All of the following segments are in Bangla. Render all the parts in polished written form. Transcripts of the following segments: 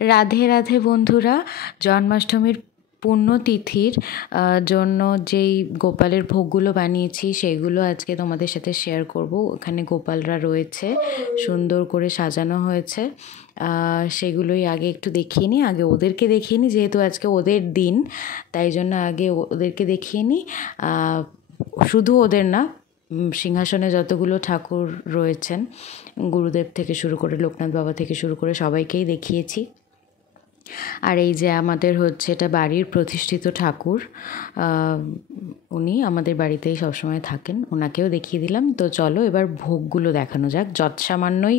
রাধে রাধে বন্ধুরা, জন্মাষ্টমীর পুণ্যতিথির জন্য যেই গোপালের ভোগগুলো বানিয়েছি সেগুলো আজকে তোমাদের সাথে শেয়ার করব। ওখানে গোপালরা রয়েছে, সুন্দর করে সাজানো হয়েছে। সেগুলোই আগে একটু দেখিয়ে নিই, আগে ওদেরকে দেখিয়ে নিই, যেহেতু আজকে ওদের দিন তাই জন্য আগে ওদেরকে দেখিয়ে নিই। শুধু ওদের না, সিংহাসনে যতগুলো ঠাকুর রয়েছেন, গুরুদেব থেকে শুরু করে লোকনাথ বাবা থেকে শুরু করে সবাইকেই দেখিয়েছি। আর এই যে আমাদের হচ্ছে এটা বাড়ির প্রতিষ্ঠিত ঠাকুর, উনি আমাদের বাড়িতেই সবসময় থাকেন, ওনাকেও দেখিয়ে দিলাম। তো চলো এবার ভোগগুলো দেখানো যাক। যৎসামান্যই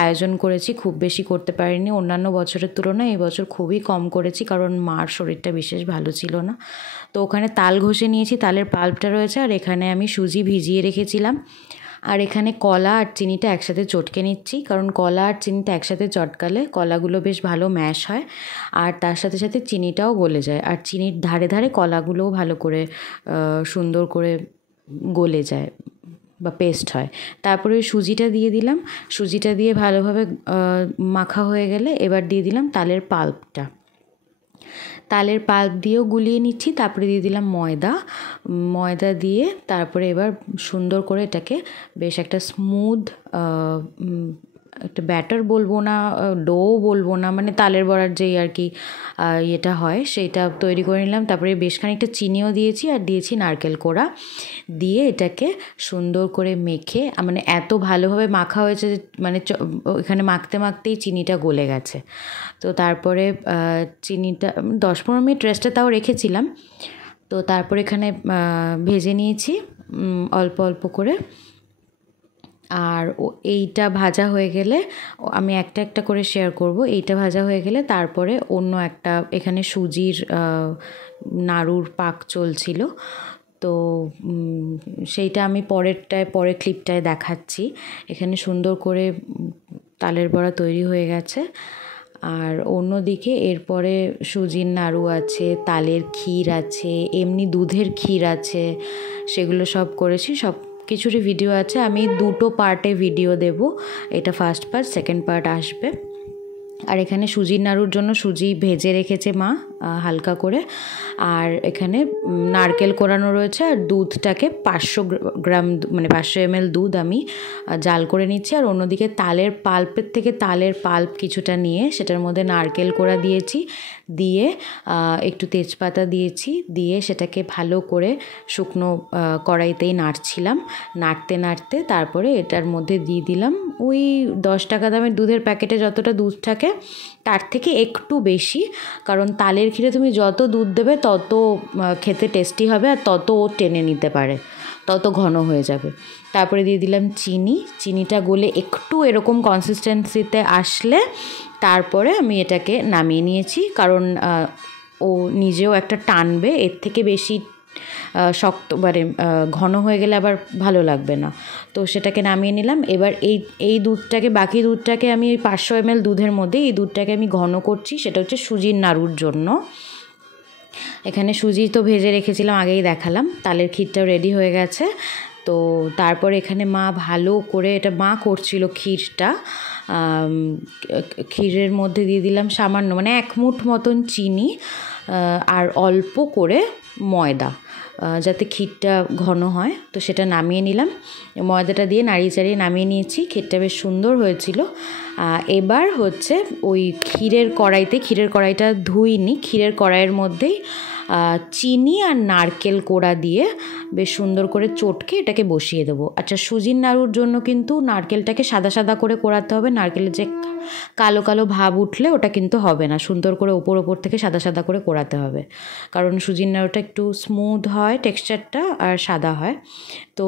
আয়োজন করেছি, খুব বেশি করতে পারিনি অন্যান্য বছরের তুলনায়। এই বছর খুবই কম করেছি কারণ মার শরীরটা বিশেষ ভালো ছিল না। তো ওখানে তাল ঘষে নিয়েছি, তালের পাল্পটা রয়েছে, আর এখানে আমি সুজি ভিজিয়ে রেখেছিলাম। আর এখানে কলা আর চিনিটা একসাথে চটকে নিচ্ছি, কারণ কলা আর চিনিটা একসাথে চটকালে কলাগুলো বেশ ভালো ম্যাশ হয়, আর তার সাথে সাথে চিনিটাও গলে যায়, আর চিনির ধারে ধারে কলাগুলোও ভালো করে সুন্দর করে গলে যায় বা পেস্ট হয়। তারপরে ওই সুজিটা দিয়ে দিলাম, সুজিটা দিয়ে ভালোভাবে মাখা হয়ে গেলে এবার দিয়ে দিলাম তালের পাল্পটা। তালের পাল্প দিয়েও গুলিয়ে নিচ্ছি, তারপরে দিয়ে দিলাম ময়দা দিয়ে তারপরে এবার সুন্দর করে এটাকে বেশ একটা স্মুথ একটা ব্যাটার বলবো না, ডো বলবো না, মানে তালের বড়ার যেই আর কি ইয়েটা হয় সেইটা তৈরি করে নিলাম। তারপরে বেশ খানিকটা চিনিও দিয়েছি আর দিয়েছি নারকেল কোড়া, দিয়ে এটাকে সুন্দর করে মেখে, মানে এত ভালোভাবে মাখা হয়েছে যে মানে এখানে মাখতে মাখতেই চিনিটা গলে গেছে। তো তারপরে চিনিটা 10-15 মিনিট রেস্টে তাও রেখেছিলাম। তো তারপর এখানে ভেজে নিয়েছি অল্প অল্প করে। আর এইটা ভাজা হয়ে গেলে আমি একটা একটা করে শেয়ার করব। এইটা ভাজা হয়ে গেলে তারপরে অন্য একটা, এখানে সুজির নাড়ুর পাক চলছিল, তো সেইটা আমি পরের ক্লিপটায় দেখাচ্ছি। এখানে সুন্দর করে তালের বড়া তৈরি হয়ে গেছে। আর অন্যদিকে এরপরে সুজির নাড়ু আছে, তালের ক্ষীর আছে, এমনি দুধের ক্ষীর আছে, সেগুলো সব করেছি। সব কিছুরই ভিডিও আছে, আমি 2 পার্টে ভিডিও দেব, এটা ফার্স্ট পার্ট, সেকেন্ড পার্ট আসবে। আর এখানে সুজির নাড়ুর জন্য সুজি ভেজে রেখেছে মা হালকা করে, আর এখানে নারকেল কোরানো রয়েছে, আর দুধটাকে 500 গ্রাম মানে 500 ml দুধ আমি জাল করে নিচ্ছি। আর অন্যদিকে তালের পাল্পের থেকে তালের পাল্প কিছুটা নিয়ে সেটার মধ্যে নারকেল কোড়া দিয়েছি, দিয়ে একটু তেজপাতা দিয়েছি, দিয়ে সেটাকে ভালো করে শুকনো কড়াইতেই নাড়ছিলাম। নাড়তে নাড়তে তারপরে এটার মধ্যে দিয়ে দিলাম ওই 10 টাকা দামের দুধের প্যাকেটে যতটা দুধ থাকে তার থেকে একটু বেশি, কারণ তালের ক্ষীরে তুমি যত দুধ দেবে তত খেতে টেস্টি হবে, আর তত ও টেনে নিতে পারে, তত ঘন হয়ে যাবে। তারপরে দিয়ে দিলাম চিনিটা গলে একটু এরকম কনসিস্টেন্সিতে আসলে তারপরে আমি এটাকে নামিয়ে নিয়েছি, কারণ ও নিজেও একটা টানবে, এর থেকে বেশি শক্ত মানে ঘন হয়ে গেলে আবার ভালো লাগবে না। তো সেটাকে নামিয়ে নিলাম। এবার এই দুধটাকে, বাকি দুধটাকে আমি ওই 500 ml দুধের মধ্যে এই দুধটাকে আমি ঘন করছি, সেটা হচ্ছে সুজির নাড়ুর জন্য। এখানে সুজি তো ভেজে রেখেছিলাম, আগেই দেখালাম। তালের ক্ষীরটাও রেডি হয়ে গেছে। তো তারপর এখানে মা ভালো করে, এটা মা করছিল ক্ষীরটা, ক্ষীরের মধ্যে দিয়ে দিলাম সামান্য, মানে 1 মুঠ মতন চিনি আর অল্প করে ময়দা, যাতে ক্ষীরটা ঘন হয়। তো সেটা নামিয়ে নিলাম, ময়দাটা দিয়ে নাড়িয়ে চাড়িয়ে নামিয়ে নিয়েছি। ক্ষীরটা বেশ সুন্দর হয়েছিল। এবার হচ্ছে ওই ক্ষীরের কড়াইটা ধুইনি, ক্ষীরের কড়াইয়ের মধ্যেই চিনি আর নারকেল কোড়া দিয়ে বেশ সুন্দর করে চটকে এটাকে বসিয়ে দেবো। আচ্ছা, সুজির নাড়ুর জন্য কিন্তু নারকেলটাকে সাদা সাদা করে কোড়াতে হবে, নারকেলের যে কালো কালো ভাব উঠলে ওটা কিন্তু হবে না, সুন্দর করে ওপর থেকে সাদা সাদা করে কোড়াতে হবে, কারণ সুজির নাড়ুটা একটু স্মুথ হয় টেক্সচারটা আর সাদা হয়। তো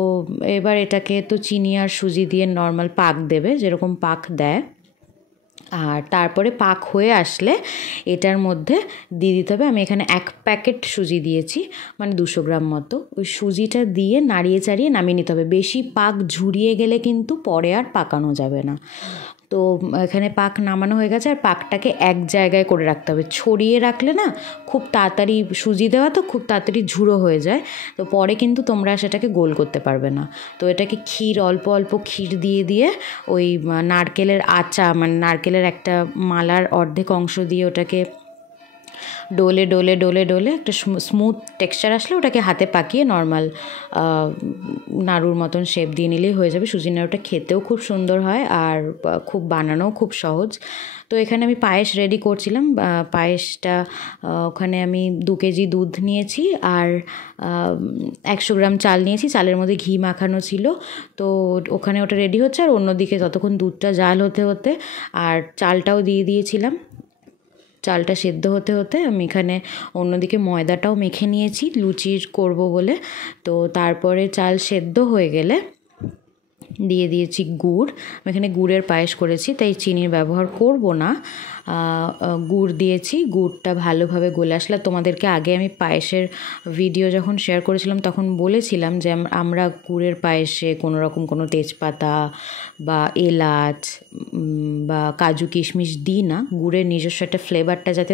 এবার এটাকে তো চিনি আর সুজি দিয়ে নর্মাল পাক দেবে, যেরকম পাক দেয়। আর তারপরে পাক হয়ে আসলে এটার মধ্যে দিয়ে দিতে হবে, আমি এখানে 1 প্যাকেট সুজি দিয়েছি, মানে 200 গ্রাম মতো। ওই সুজিটা দিয়ে নাড়িয়ে চাড়িয়ে নামিয়ে নিতে হবে। বেশি পাক ঝুরিয়ে গেলে কিন্তু পরে আর পাকানো যাবে না। তো এখানে পাক নামানো হয়ে গেছে, আর পাকটাকে এক জায়গায় করে রাখতে হবে। ছড়িয়ে রাখলে না খুব তাড়াতাড়ি, সুজি দেওয়া তো খুব তাড়াতাড়ি ঝুড়ো হয়ে যায়, তো পরে কিন্তু তোমরা সেটাকে গোল করতে পারবে না। তো এটাকে ক্ষীর, অল্প অল্প ক্ষীর দিয়ে দিয়ে ওই নারকেলের আচা, মানে নারকেলের একটা মালার অর্ধেক অংশ দিয়ে ওটাকে ডোলে ডোলে ডোলে ডোলে একটা স্মুথ টেক্সচার আসলে ওটাকে হাতে পাকিয়ে নর্মাল নাড়ুর মতন শেপ দিয়ে নিলেই হয়ে যাবে। সুজির নাড়ুটা খেতেও খুব সুন্দর হয় আর খুব বানানোও খুব সহজ। তো এখানে আমি পায়েস রেডি করছিলাম। পায়েসটা ওখানে আমি 2 কেজি দুধ নিয়েছি আর 100 গ্রাম চাল নিয়েছি, চালের মধ্যে ঘি মাখানো ছিল। তো ওখানে ওটা রেডি হচ্ছে, আর অন্যদিকে ততক্ষণ দুধটা জাল হতে হতে আর চালটাও দিয়ে দিয়েছিলাম। চালটা সেদ্ধ হতে হতে আমি এখানে অন্যদিকে ময়দাটাও মেখে নিয়েছি লুচির করব বলে। তো তারপরে চাল সেদ্ধ হয়ে গেলে দিয়ে দিয়েছি গুড়। আমি এখানে গুড়ের পায়েস করেছি, তাই চিনির ব্যবহার করব না। গুড় দিয়েছি, গুড়টা ভালোভাবে গলে আসলে, তোমাদেরকে আগে আমি পায়েসের ভিডিও যখন শেয়ার করেছিলাম তখন বলেছিলাম যে আমরা গুড়ের পায়েসে কোনো রকম কোনো তেজপাতা বা এলাচ বা কাজু কিশমিশ দিই না। গুড়ের নিজস্ব একটা ফ্লেভারটা যাতে